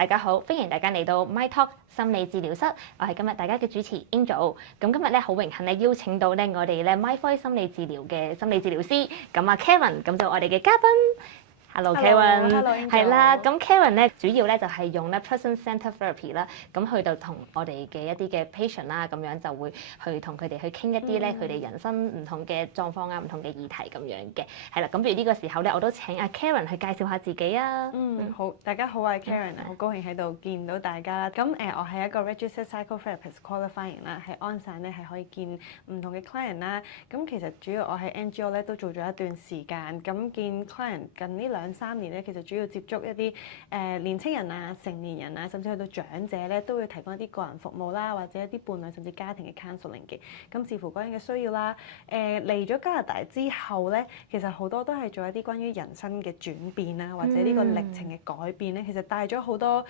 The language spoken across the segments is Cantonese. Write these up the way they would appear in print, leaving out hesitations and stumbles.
大家好，歡迎大家嚟到 My Talk 心理治療室，我係今日大家嘅主持 Angel。咁今日咧好榮幸咧邀請到咧我哋咧 My Voice 心理治療嘅心理治療師，咁啊 Karen，咁就我哋嘅嘉賓。Hello Karen，係啦，咁 Karen 咧主要咧就係用咧 person-centered therapy 啦，咁去到同我哋嘅一啲嘅 patient 啦，咁樣就會去同佢哋去傾一啲咧佢哋人生唔同嘅狀況啊、唔同嘅議題咁樣嘅，係啦，咁不如呢個時候咧，我都請阿 Karen 去介紹下自己啊。好，大家好，我係 Karen 啊，好高興喺度見到大家啦。咁我係一個 registered psychotherapist qualifying 啦，喺安省咧係可以見唔同嘅 client 啦。咁其實主要我喺 NGO 咧都做咗一段時間，咁見 client 近呢2-3年咧，其實主要接觸一啲年青人啊、成年人啊，甚至去到長者咧，都會提供一啲個人服務啦，或者一啲伴侶甚至家庭嘅 counseling 嘅。咁視乎個人嘅需要啦。嚟咗加拿大之後咧，其實好多都係做一啲關於人生嘅轉變啦，或者呢個歷程嘅改變咧，其實帶咗好多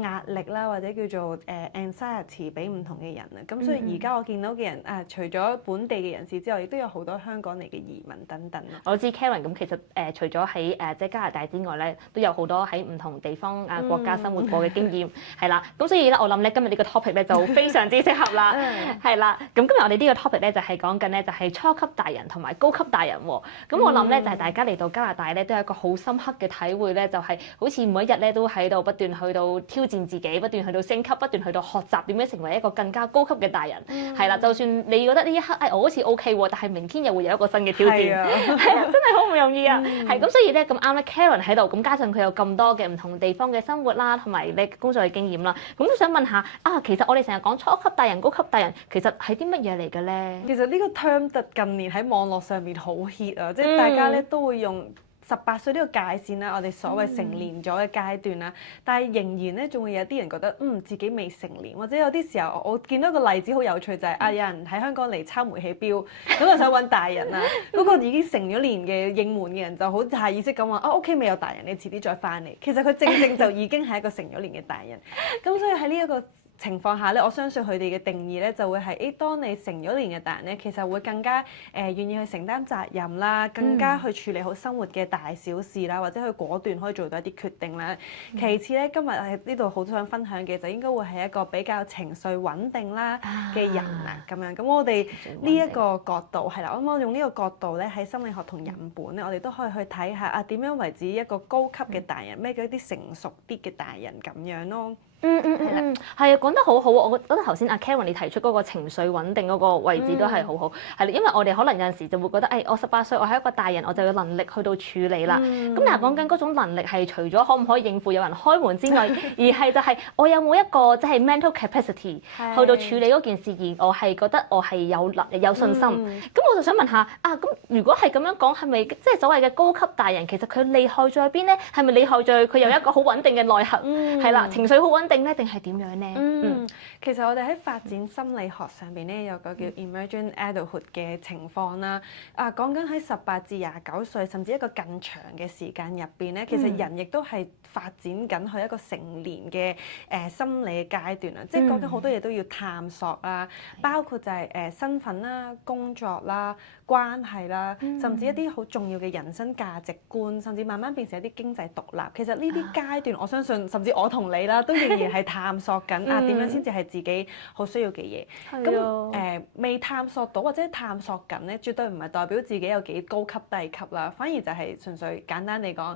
壓力啦，或者叫做anxiety 俾唔同嘅人啊。咁所以而家我見到嘅人除咗本地嘅人士之外，亦都有好多香港嚟嘅移民等等咯。我知 Karen 咁其實除咗喺即係加拿大之外咧，都有好多喺唔同地方國家生活過嘅經驗，係啦。咁所以咧，我諗咧今日呢個 topic 咧就非常之適合啦，係啦。咁今日我哋呢個 topic 咧就係講緊咧就係初級大人同埋高級大人喎。咁我諗咧就係大家嚟到加拿大咧都有一個好深刻嘅體會咧，就係好似每一日咧都喺度不斷去到挑戰自己，不斷去到升級，不斷去到學習點樣成為一個更加高級嘅大人。係啦，就算你覺得呢一刻我好似 OK 喎，但係明天又會有一個新嘅挑戰，係啊，真係好唔容易啊。係咁，所以咧咁啱咧 Karen 喺度，咁加上佢有咁多嘅唔同地方嘅生活啦，同埋咧工作嘅經驗啦，咁都想問下其實我哋成日講初級大人、高級大人，其實係啲乜嘢嚟嘅咧？其實呢個 term 近年喺網絡上面好 hit 啊，即係大家咧都會用18歲呢個界線啦，我哋所謂成年咗嘅階段啦，但係仍然咧仲會有啲人覺得自己未成年，或者有啲時候我見到一個例子好有趣就係有人喺香港嚟抄煤氣錶，咁就想揾大人啊，嗰個已經成咗年嘅應門嘅人就好下意識咁話屋企未有大人，你遲啲再翻嚟。其實佢正正就已經係一個成咗年嘅大人，咁所以喺呢一個情況下咧，我相信佢哋嘅定義咧就會係當你成咗年嘅大人咧，其實會更加願意去承擔責任啦，更加去處理好生活嘅大小事啦，或者去果斷可以做到一啲決定啦。其次咧，今日喺呢度好想分享嘅就應該會係一個比較情緒穩定啦嘅人啊咁樣。咁我哋呢一個角度係啦，我用呢個角度咧喺心理學同人本咧，我哋都可以去睇下點樣為之一個高級嘅大人，咩叫一啲成熟啲嘅大人咁樣咯。係啊，講得好好啊！我覺得頭先阿 Karen 你提出嗰個情緒穩定嗰個位置都係好好，係啦，因為我哋可能有陣時就會覺得，我18歲，我係一個大人，我就有能力去到處理啦。咁但係講緊嗰種能力係除咗可唔可以應付有人開門之外，而係就係我有冇一個即係 mental capacity 去到處理嗰件事，而我係覺得我係有信心。咁我就想問下咁如果係咁樣講，係咪即係所謂嘅高級大人，其實佢厲害在邊咧？係咪厲害在佢有一個好穩定嘅內核？係啦，情緒好穩定咧，定係點樣咧？其實我哋喺發展心理學上邊咧，有個叫 emergent adulthood 嘅情況啦。講緊喺18至29歲，甚至一個更長嘅時間入邊咧，其實人亦都係發展緊去一個成年嘅心理階段啊。即係講緊好多嘢都要探索啦，包括就係身份啦、工作啦、關係啦，甚至一啲好重要嘅人生價值觀，甚至慢慢變成一啲經濟獨立。其實呢啲階段，我相信甚至我同你啦，都仍然係探索緊點樣先至係自己好需要嘅嘢。咁未探索到或者探索緊咧，絕對唔係代表自己有幾高級低級啦，反而就係純粹簡單地講。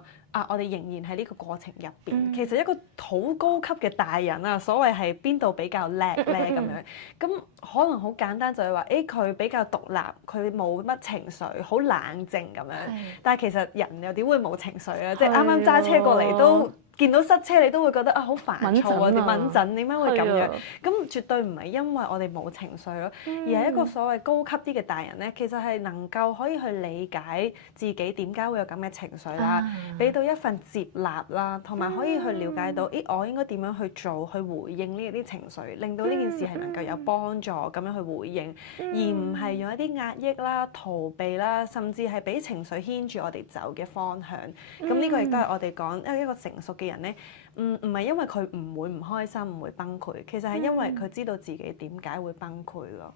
我哋仍然喺呢個過程入邊，其實一個好高級嘅大人啊，所謂係邊度比較叻咧咁樣，咁可能好簡單就係話，佢比較獨立，佢冇乜情緒，好冷靜咁樣。但係其實人又點會冇情緒啊？即係啱啱揸車過嚟都見到塞車，你都會覺得好煩躁啊，敏陣點解會咁樣？咁絕對唔係因為我哋冇情緒咯，而係一個所謂高級啲嘅大人咧，其實係能夠可以去理解自己點解會有咁嘅情緒啦，俾到一份接納啦，同埋可以去了解到，我應該點樣去做，去回應呢啲情緒，令到呢件事係能夠有幫助咁樣去回應，而唔係用一啲壓抑啦、逃避啦，甚至係俾情緒牽住我哋走嘅方向。咁呢個亦都係我哋講一個成熟嘅人咧，唔係因為佢唔會唔開心、唔會崩潰，其實係因為佢知道自己點解會崩潰咯。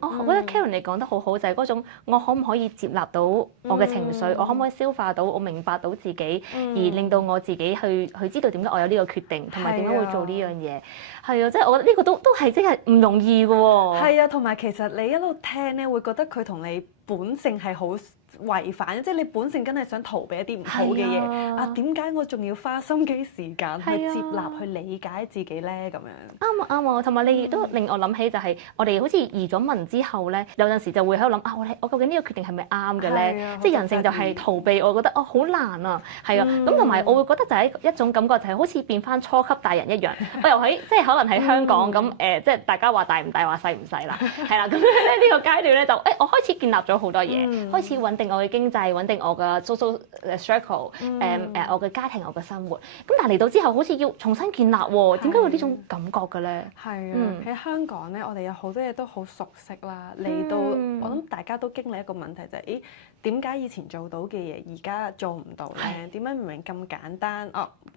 我覺得 Karen 你講得好好，就係嗰種我可唔可以接納到我嘅情緒，我可唔可以消化到，我明白到自己，而令到我自己去知道點解我有呢個決定，同埋點解會做呢樣嘢。係啊，即係我覺得呢個都係即係唔容易嘅喎。係啊，同埋其實你一路聽咧，會覺得佢同你本性係好違反，即係你本性梗係想逃避一啲唔好嘅嘢啊！點解我仲要花心機時間去接納、去理解自己咧？咁樣啱啊啱啊，同埋你亦都令我諗起就係我哋好似移咗民之後咧，有陣時就會喺度諗啊，我究竟呢個決定係咪啱嘅咧？即係人性就係逃避，我覺得好難啊，係啊，咁同埋我會覺得就係一種感覺，就係好似變翻初級大人一樣。我又喺即係可能喺香港咁即係大家話大唔大話細唔細啦，係啦，咁咧呢個階段咧就我開始建立咗好多嘢，開始穩定我嘅經濟，穩定我嘅 social circle， 我嘅家庭，我嘅生活。咁但係嚟到之後，好似要重新建立喎，點解會呢種感覺嘅咧？係啊，喺香港咧，我哋有好多嘢都好熟悉啦。嚟到我諗大家都經歷一個問題就係，咦，點解以前做到嘅嘢而家做唔到咧？點解明明咁簡單？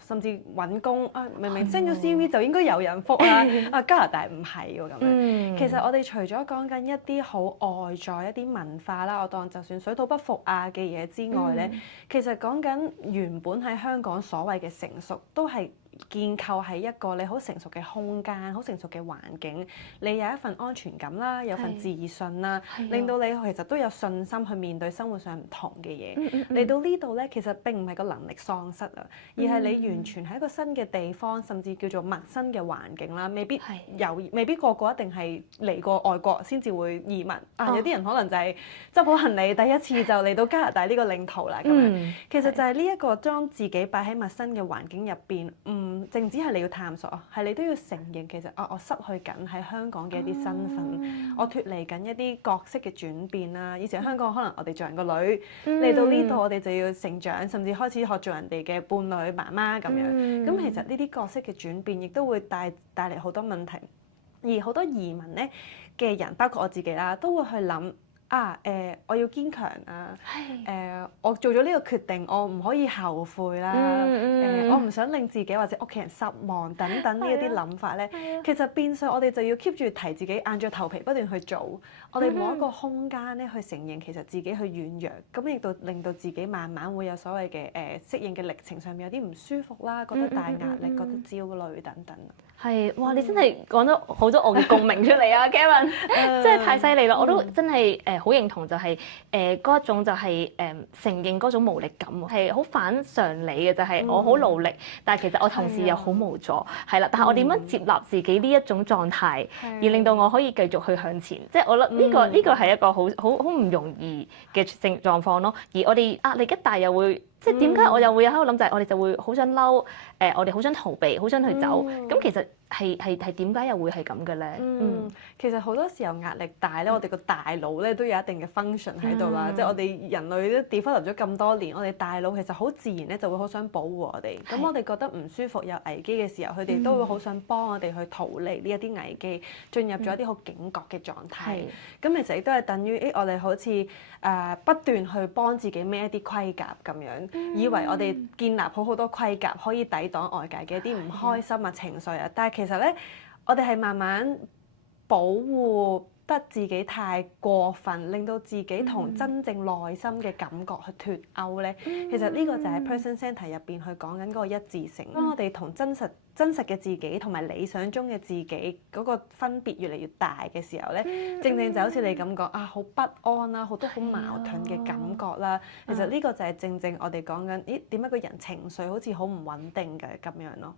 甚至揾工明明 send 咗 CV 就應該有人覆啦。加拿大唔係喎咁樣。其實我哋除咗講緊一啲好外在一啲文化啦，我當就算水土不服嘅嘢之外咧，其實講緊原本喺香港所謂嘅成熟，都係建構喺一個你好成熟嘅空間、好成熟嘅環境，你有一份安全感啦，有份自信啦，令到你其實都有信心去面對生活上唔同嘅嘢。嚟到呢度咧，其實並唔係個能力喪失啊，而係你完全喺一個新嘅地方，甚至叫做陌生嘅環境啦，未必個個一定係嚟過外國先至會移民有啲人可能就係執好行李，第一次就嚟到加拿大呢個領土啦咁樣。其實就係呢一個將自己擺喺陌生嘅環境入邊，淨止係你要探索係你都要承認其實我失去緊喺香港嘅一啲身份，我脫離緊一啲角色嘅轉變啦。以前喺香港可能我哋做人個女，嚟到呢度我哋就要成長，甚至開始學做人哋嘅伴侶、媽媽咁樣。咁其實呢啲角色嘅轉變亦都會帶嚟好多問題，而好多移民咧嘅人，包括我自己啦，都會去諗。我要堅強啊！我做咗呢個決定，我唔可以後悔啦。我唔想令自己或者屋企人失望等等呢一啲諗法咧，其實變相我哋就要 keep 住提自己，硬著頭皮不斷去做。我哋冇一個空間咧去承認其實自己去軟弱，咁亦都令到自己慢慢會有所謂嘅適應嘅歷程上面有啲唔舒服啦，覺得大壓力，覺得焦慮等等。係，哇！你真係講咗好多我嘅共鳴出嚟啊，Karen，真係太犀利啦！我都真係好認同，就係嗰一種就係承認嗰種無力感，係好反常理嘅，就係我好努力，但係其實我同時又好無助，係啦。但係我點樣接納自己呢一種狀態，而令到我可以繼續去向前？即係我覺得呢個係一個好唔容易嘅狀況咯。而我哋壓力一大又會。即係點解我又會喺度諗，就係我哋就會好想嬲，我哋好想逃避，好想去走。咁其實係點解又會係咁嘅咧？其實好多時候壓力大咧，我哋個大腦咧都有一定嘅 function 喺度啦。即係我哋人類都 develop 咗咁多年，我哋大腦其實好自然咧就會好想保護我哋。咁我哋覺得唔舒服有危機嘅時候，佢哋都會好想幫我哋去逃離呢一啲危機，進入咗一啲好警覺嘅狀態。咁其實亦都係等於我哋好似不斷去幫自己孭一啲盔甲咁樣。以為我哋建立好多盔甲，可以抵擋外界嘅一啲唔開心啊情緒啊，但係其實咧，我哋係慢慢保護得自己太過分，令到自己同真正內心嘅感覺去脫鈎咧。其實呢個就係 Person Centre 入邊去講緊嗰個一致性。當我哋同真實嘅自己同埋理想中嘅自己嗰個分別越嚟越大嘅時候咧，正正就好似你咁講好不安啦，好多好矛盾嘅感覺啦。其實呢個就係正正我哋講緊，點解個人情緒好似好唔穩定嘅咁樣咯。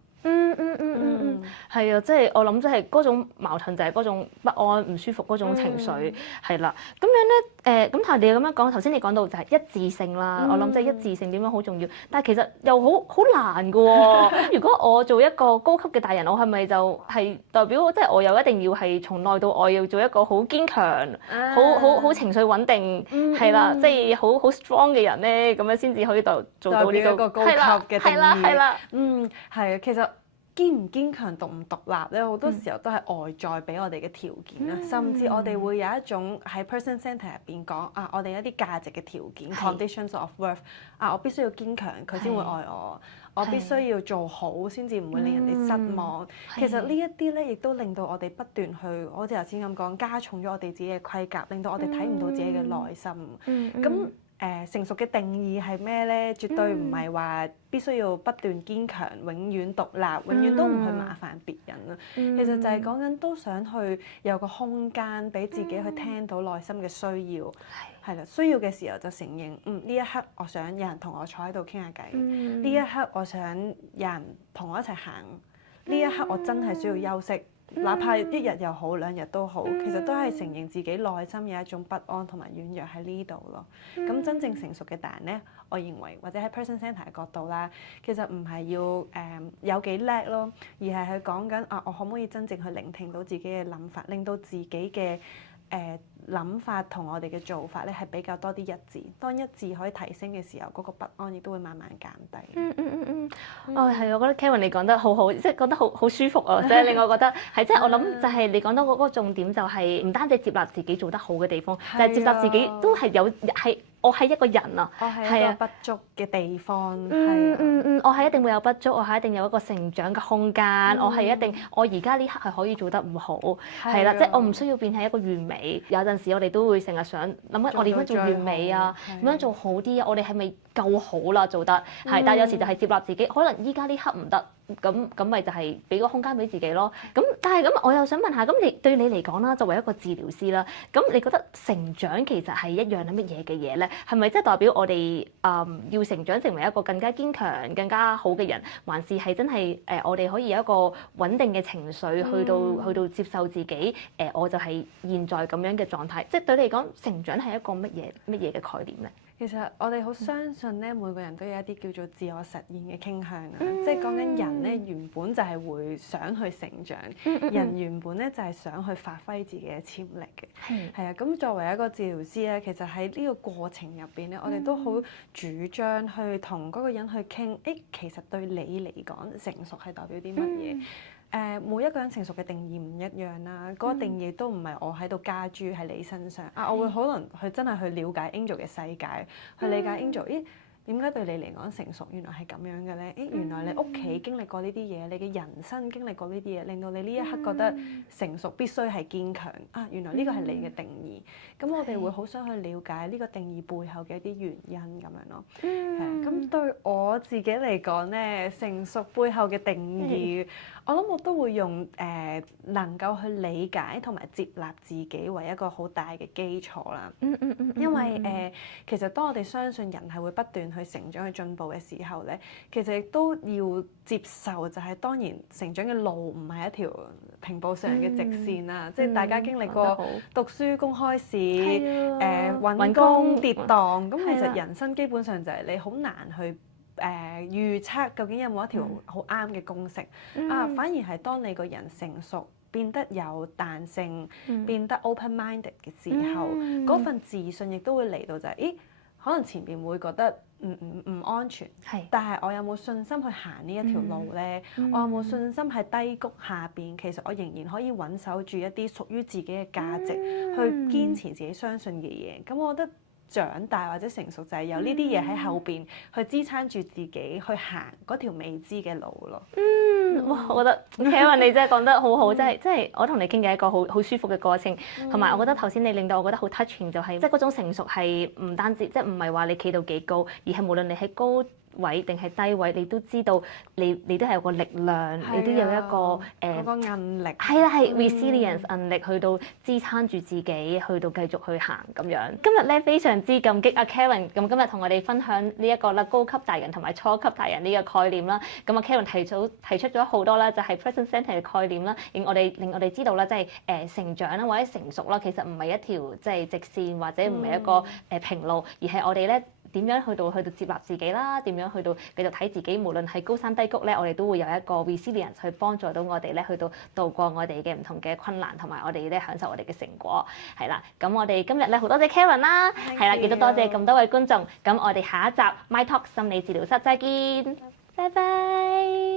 係啊，即係我諗，即係嗰種矛盾就係嗰種不安、唔舒服嗰種情緒，係啦。咁樣咧，咁但係你咁樣講，頭先你講到就係一致性啦。我諗即係一致性點樣好重要，但係其實又好難㗎喎。如果我做一個高級嘅大人，我係咪就係代表即係我又一定要係從內到外要做一個好堅強、好情緒穩定，係啦，即係好 strong 嘅人咧，咁樣先至可以做到呢個高級嘅定義。係啦，係啊，其實堅唔堅強、獨唔獨立咧，好多時候都係外在俾我哋嘅條件啦，甚至我哋會有一種喺 person centre 入邊講啊，我哋一啲價值嘅條件 conditions of worth 啊，我必須要堅強，佢先會愛我。我必須要做好先至唔會令人哋失望。其實呢一啲咧，亦都令到我哋不斷去，好似頭先咁講，加重咗我哋自己嘅盔甲，令到我哋睇唔到自己嘅內心。咁成熟嘅定義係咩咧？絕對唔係話必須要不斷堅強，永遠獨立，永遠都唔去麻煩別人啦。其實就係講緊都想去有個空間俾自己去聽到內心嘅需要。係啦，需要嘅時候就承認，呢一刻我想有人同我坐喺度傾下偈，呢一刻我想有人同我一齊行，呢一刻我真係需要休息，哪怕一日又好，2日都好，其實都係承認自己內心有一種不安同埋軟弱喺呢度咯。咁真正成熟嘅大人咧，我認為或者喺 person centre 嘅角度啦，其實唔係要有幾叻咯，而係去講緊我可唔可以真正去聆聽到自己嘅諗法，令到自己嘅諗法同我哋嘅做法咧係比較多啲一致。當一致可以提升嘅時候，嗰個不安亦都會慢慢減低。係，我覺得 Karen 你講得好好，即係講得好舒服啊！即係令我覺得係，即係我諗就係你講到嗰個重點就係唔單止接納自己做得好嘅地方，就係接納自己都係我係一個人啊，我係一個不足嘅地方，我係一定會有不足，我係一定有一個成長嘅空間，我係一定，我而家呢刻係可以做得唔好，係啦，即係我唔需要變係一個完美。有陣時我哋都會成日想諗緊，我哋點樣做完美啊？點樣做好啲啊？我哋係咪夠好啦？做得係，但係有時就係接納自己，可能依家呢刻唔得。咁咪就係俾個空間俾自己咯。咁但係咁，我又想問下，咁對你嚟講啦，作為一個治療師啦，咁你覺得成長其實係一樣係乜嘢嘅嘢咧？係咪即係代表我哋要成長成為一個更加堅強、更加好嘅人，還是係真係我哋可以有一個穩定嘅情緒去到接受自己我就係現在咁樣嘅狀態？即係對你嚟講，成長係一個乜嘢嘅概念咧？其實我哋好相信咧，每個人都有一啲叫做自我實現嘅傾向啊，即係講緊人咧原本就係會想去成長，人原本咧就係想去發揮自己嘅潛力嘅，係啊。咁作為一個治療師咧，其實喺呢個過程入邊咧，我哋都好主張去同嗰個人去傾，其實對你嚟講，成熟係代表啲乜嘢？每一個人成熟嘅定義唔一樣啦，嗰個定義都唔係我喺度加諸喺你身上啊，我會可能去真係去了解 Angel 嘅世界，去理解 Angel，點解對你嚟講成熟原來係咁樣嘅咧？原來你屋企經歷過呢啲嘢，你嘅人生經歷過呢啲嘢，令到你呢一刻覺得成熟必須係堅強啊！原來呢個係你嘅定義，咁我哋會好想去了解呢個定義背後嘅一啲原因咁樣咯。咁對我自己嚟講咧，成熟背後嘅定義，我諗我都會用能夠去理解同埋接納自己為一個好大嘅基礎啦。因為其實當我哋相信人係會不斷去成長去進步嘅時候咧，其實亦都要接受就係當然成長嘅路唔係一條平步上嘅直線啦。即係大家經歷過讀書、公開試、揾工、跌宕，咁其實人生基本上就係你好難去預測究竟有冇一條好啱嘅公式反而係當你個人成熟，變得有彈性，變得 open-minded 嘅時候，嗰份自信亦都會嚟到就係，可能前邊會覺得唔安全，但係我有冇信心去行呢一條路咧？我有冇信心喺低谷下邊，其實我仍然可以穩守住一啲屬於自己嘅價值，去堅持自己相信嘅嘢。咁我覺得長大或者成熟就係有呢啲嘢喺後邊去支撐住自己去行嗰條未知嘅路咯。哇！我覺得 Karen 你真係講得好好，真係我同你傾嘅一個好舒服嘅過程，同埋我覺得頭先你令到我覺得好 touching，就係即係嗰種成熟係唔單止即係唔係話你企到幾高，而係無論你喺高位定係低位，你都知道你都係有個力量，你都有一個嗰個韌力。係啦，係 resilience 韌力去到支撐住自己，去到繼續去行咁樣。今日咧非常之感激阿 Karen，咁今日同我哋分享呢一個啦高級大人同埋初級大人呢個概念啦。咁阿 Karen 提出咗好多啦，就係 person centre 嘅概念啦，令我哋知道啦，即係成長啦或者成熟啦，其實唔係一條即係直線或者唔係一個平路，而係我哋咧點樣去到接納自己啦，點樣去到繼續睇自己，無論係高山低谷咧，我哋都會有一個 resilience 去幫助到我哋咧，去到度過我哋嘅唔同嘅困難，同埋我哋咧享受我哋嘅成果，係啦。咁我哋今日咧好多謝 Karen 啦，係啦，亦都多謝咁多位觀眾。咁我哋下一集 My Talk 心理治療室再見，拜拜。